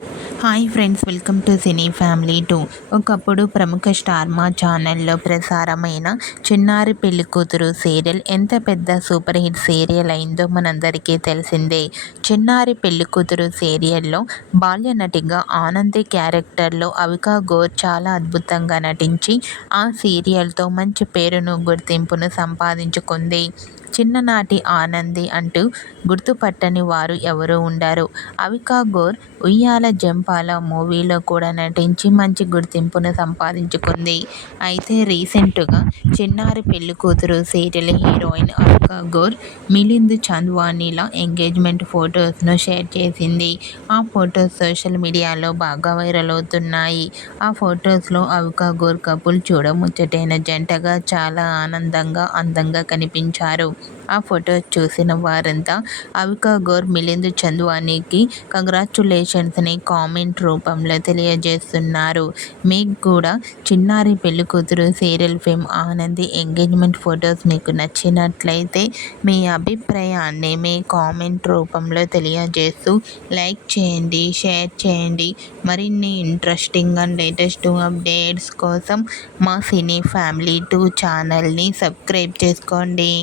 Hi friends, welcome to cine family 2. ఒకప్పుడు ప్రముఖ star మా ఛానల్లో ప్రసారమైన చిన్నారి పెళ్ళికూతురు సీరియల్ ఎంత పెద్ద సూపర్ హిట్ సీరియల్ అయిందో మనందరికీ తెలిసిందే. చిన్నారి పెళ్ళికూతురు సీరియల్లో బాల్య నటిగా ఆనంది క్యారెక్టర్లో అవికా గౌర్ చాలా అద్భుతంగా నటించి ఆ సీరియల్తో మంచి పేరును గుర్తింపును సంపాదించుకుంది. చిన్ననాటి ఆనంది అంటూ గుర్తుపట్టని వారు ఎవరూ ఉండరు. అవికా గౌర్ ఉయ్యాల జంపాల మూవీలో కూడా నటించి మంచి గుర్తింపును సంపాదించుకుంది. అయితే రీసెంట్గా చిన్నారి పెళ్ళికూతురు సీరియల్ హీరోయిన్ అవికా గౌర్ మిలింద్ చంద్వానీల ఎంగేజ్మెంట్ ఫొటోస్ను షేర్ చేసింది. ఆ ఫొటోస్ సోషల్ మీడియాలో బాగా వైరల్ అవుతున్నాయి. ఆ ఫొటోస్లో అవికా గౌర్ కపుల్ చూడముచ్చటైన జంటగా చాలా ఆనందంగా అందంగా కనిపించారు. ఆ ఫొటోస్ చూసిన వారంతా అవికా గౌర్ మిలింద్ చంద్వానీకి కంగ్రాచ్యులేషన్స్ని కామెంట్ రూపంలో తెలియజేస్తున్నారు. మీకు కూడా Chinnari Pellikuthuru serial fame Anandi engagement photos మీకు నచ్చినట్లయితే మీ అభిప్రాయాన్ని మీ కామెంట్ రూపంలో తెలియజేస్తూ లైక్ చేయండి, షేర్ చేయండి. మరిన్ని ఇంట్రెస్టింగ్ అండ్ లేటెస్ట్ అప్డేట్స్ కోసం మా సినీ ఫ్యామిలీ 2 ఛానల్ని సబ్స్క్రైబ్ చేసుకోండి.